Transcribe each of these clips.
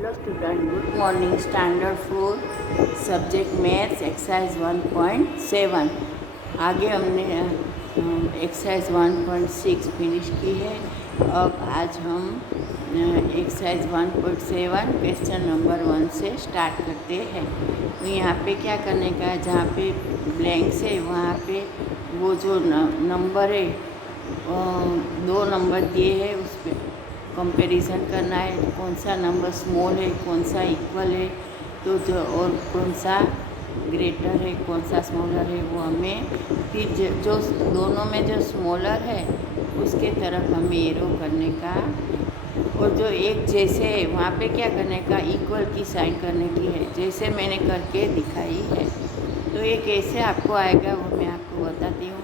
Hello student, good morning. Standard 4 subject maths exercise 1.7। आगे हमने exercise 1.6 finish की है। अब आज हम एक्सरसाइज 1.7 क्वेश्चन नंबर 1 से स्टार्ट करते हैं। तो यहाँ पे क्या करने का है, जहाँ पे ब्लैंक्स है वहाँ पे वो जो नंबर है, 2 नंबर दिए हैं, उस पर कंपैरिजन करना है। कौन सा नंबर स्मॉल है, कौन सा इक्वल है, तो जो और कौन सा ग्रेटर है, कौन सा स्मॉलर है, वो हमें फिर जो दोनों में जो स्मॉलर है उसके तरफ हमें एरो करने का, और जो एक जैसे है वहाँ पे क्या करने का, इक्वल की साइन करने की है, जैसे मैंने करके दिखाई है। तो ये कैसे आपको आएगा वो मैं आपको बताती हूँ।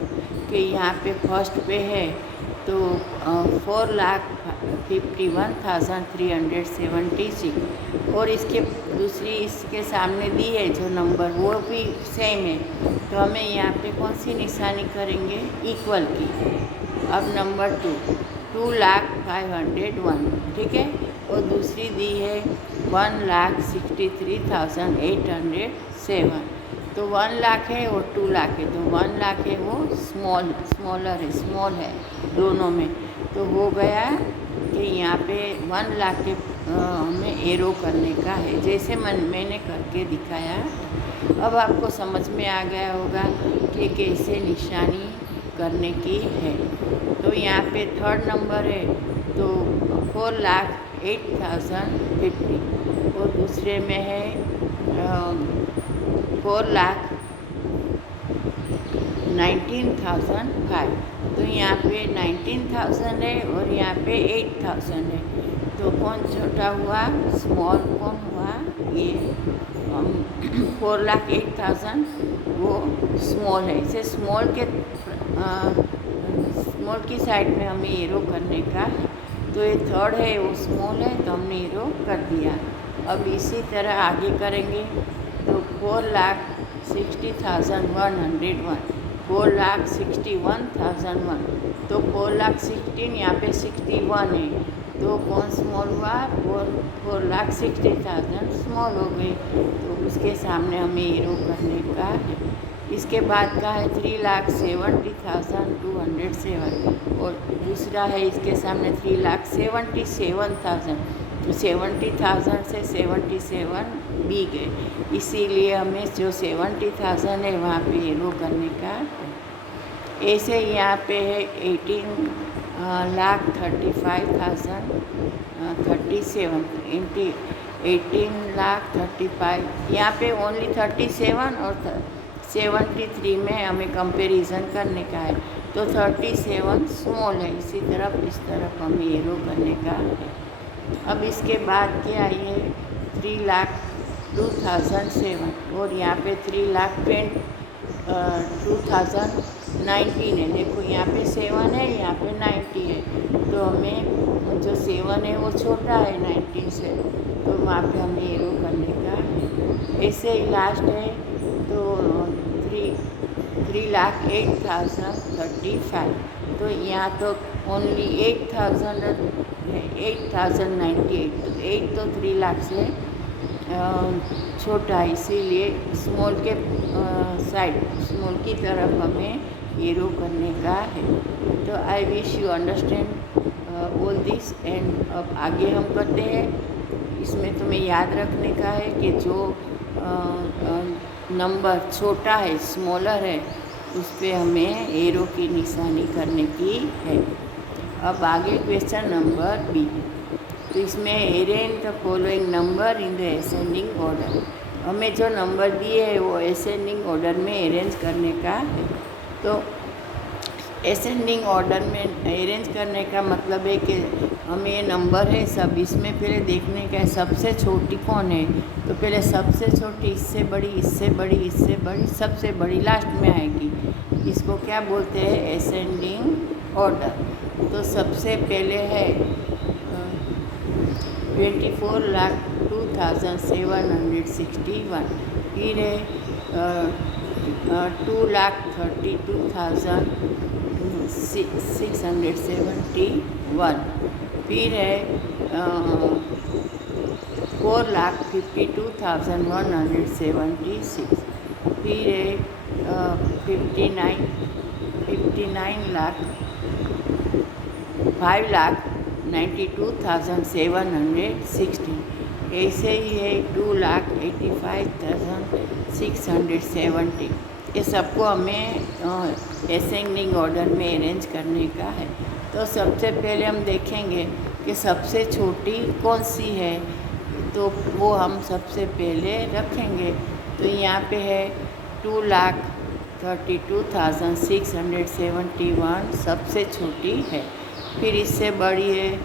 कि यहाँ पे फर्स्ट पे है तो 4,51,376, और इसके दूसरी इसके सामने दी है जो नंबर, वो भी सेम है। तो हमें यहाँ पे कौन सी निशानी करेंगे, इक्वल की। अब नंबर 2,05,101, ठीक है। और दूसरी दी है 1,63,807। तो 1 लाख है और 2 लाख है, तो 1 लाख है वो स्मॉलर है, स्मॉल है दोनों में। तो हो गया कि यहाँ पे 1 लाख के हमें एरो करने का है, जैसे मैंने करके दिखाया। अब आपको समझ में आ गया होगा कि कैसे निशानी करने की है। तो यहाँ पे थर्ड नंबर है तो 4,08,050, और दूसरे में है 4,19,005। तो यहाँ पे 19,000 है और यहाँ पे 8,000 है। तो कौन छोटा हुआ, स्मॉल कौन हुआ, ये 4,08,000 वो स्मॉल है। इसे स्मॉल की साइड में हमें एरो करने का है। तो ये थर्ड है वो स्मॉल है, तो हमने एरो कर दिया। अब इसी तरह आगे करेंगे तो 4,60,101, 4,61,001। तो 4,16 यहाँ पे 61 है, तो कौन स्मॉल हुआ, 4,60,000 स्मॉल हो गए। तो उसके सामने हमें एरो करने का है। इसके बाद का है 3,70,207, और दूसरा है इसके सामने 3,77,000। तो 70,000 से 77 भी गए, इसीलिए हमें जो 70,000 है वहाँ पे एरो करने का है। ऐसे यहाँ पे है 18,35,037, 18,35,000। यहाँ पे ओनली 37 और 73 में हमें कंपैरिजन करने का है। तो 37 स्मॉल है, इसी तरफ इस तरफ हमें एरो करने का है। अब इसके बाद क्या है, 3,02,007, और यहाँ पे 3,02,019 है। देखो यहाँ पे 7 है, यहाँ पे 90 है, तो हमें जो 7 है वो छोटा है 19 से, तो वहाँ पे हमें एरो करने का है। ऐसे ही लास्ट है तो 3,08,035, तो यहाँ तो ओनली 8,098, तो 8 तो 3 लाख से छोटा है, इसीलिए स्मॉल के साइड, स्मॉल की तरफ हमें एरो करने का है। तो I wish you understand all this. And अब आगे हम करते हैं। इसमें तुम्हें याद रखने का है कि जो नंबर छोटा है, स्मॉलर है, उस पर हमें एरो की निशानी करने की है। अब आगे क्वेश्चन नंबर बी। तो इसमें arrange the following number in the ascending order. हमें जो नंबर दिए है वो असेंडिंग ऑर्डर में अरेंज करने का है। तो असेंडिंग ऑर्डर में अरेंज करने का मतलब है कि हमें ये नंबर है सब, इसमें पहले देखने का है सबसे छोटी कौन है। तो पहले सबसे छोटी, इससे बड़ी, इससे बड़ी, इससे बड़ी, सबसे बड़ी लास्ट में आएगी। इसको क्या बोलते हैं, असेंडिंग ऑर्डर। तो सबसे पहले है 24,02,761, फिर है 2,32,671, फिर है 4,52,176। फिर है 59 लाख 5,92,716। ऐसे ही है 2,85,670। ये सबको हमें असेंडिंग ऑर्डर में अरेंज करने का है। तो सबसे पहले हम देखेंगे कि सबसे छोटी कौन सी है, तो वो हम सबसे पहले रखेंगे। तो यहाँ पे है 2,32,671 सबसे छोटी है। फिर इससे बड़ी है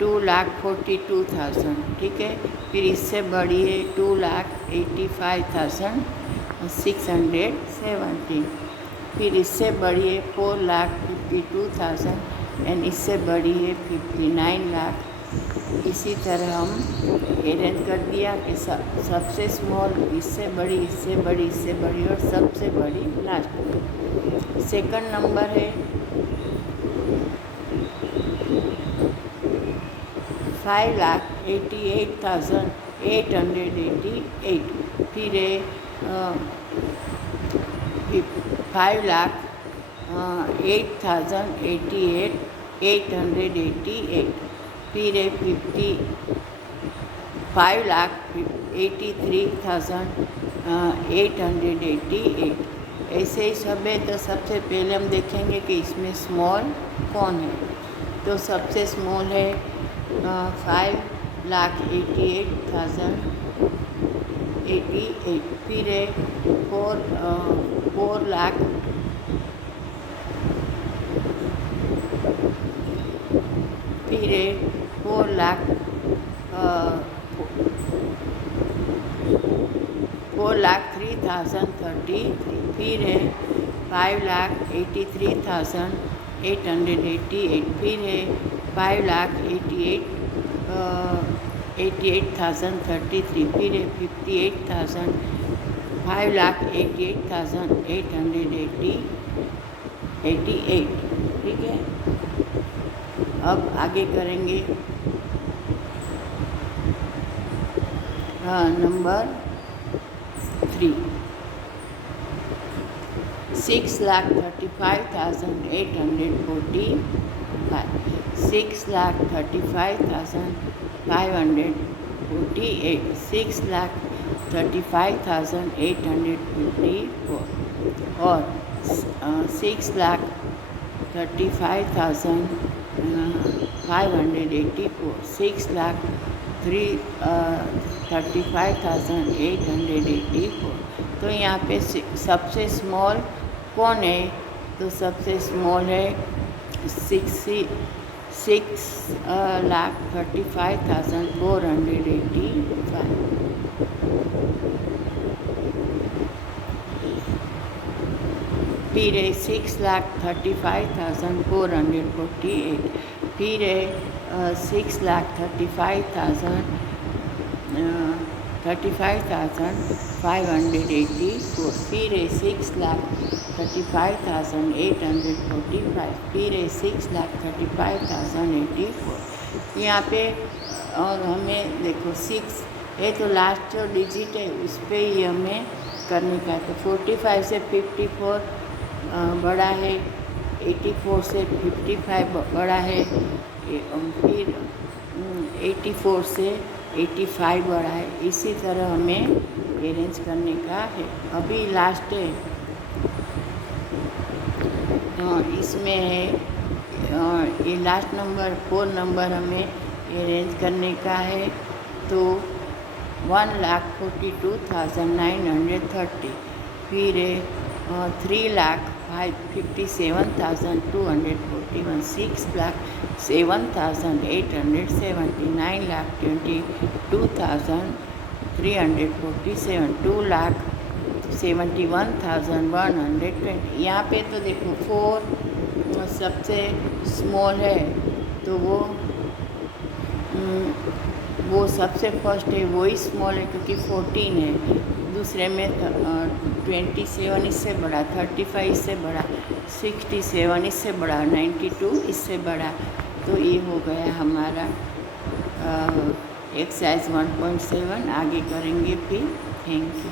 2,42,000, ठीक है। फिर इससे बड़ी है 2,85,670। फिर इससे बड़ी है 4,52,000 एंड इससे बड़ी है 59 लाख। इसी तरह हम अरेंज कर दिया कि सबसे स्मॉल, इससे बड़ी, इससे बड़ी, इससे बड़ी और सबसे बड़ी लास्ट में। सेकंड नंबर है 5,88,888। फिर है 5,08,888। फिर है 5,83,888। ऐसे ही सब है। तो सबसे पहले हम देखेंगे कि इसमें स्मॉल कौन है। तो सबसे स्मॉल है 5,88,088। फिर है 4 लाख 4,03,033। फिर है 5,83,888। फिर है 5,88,033। फिर है 5,88,888। ठीक है। अब आगे करेंगे नंबर 3, 6,35,845। 6,35,548। 6,35,854 और 6,35,584। 6,35,884। तो यहाँ पे सबसे स्मॉल कौन है? तो सबसे स्मॉल है 6,35,485। फिर है 6,35,448। फिर है 6,35,584। फिर है 6,35,845। फिर है 6,35,084। यहाँ पे और हमें देखो 6 है तो लास्ट जो डिजिट है उस पर ही हमें करने का है। तो 45 से 54 बड़ा है, 84 से 55 बड़ा है, फिर 84 से 85 बड़ा है। इसी तरह हमें अरेंज करने का है। अभी लास्ट है इसमें है ये लास्ट नंबर 4 नंबर हमें अरेंज करने का है। तो 1,42,930। फिर है 3,57,241। 6,07,870। 9,22,347। 2,71,120। यहाँ पे तो देखो 4 सबसे स्मॉल है, तो वो सबसे फर्स्ट है, वही स्मॉल है क्योंकि 14 है। दूसरे में 27 इससे बड़ा, 35 इससे बड़ा, 67 इससे बड़ा, 92 इससे बड़ा। तो ये हो गया हमारा एक्सरसाइज 1.7 आगे करेंगे फिर। Thank you.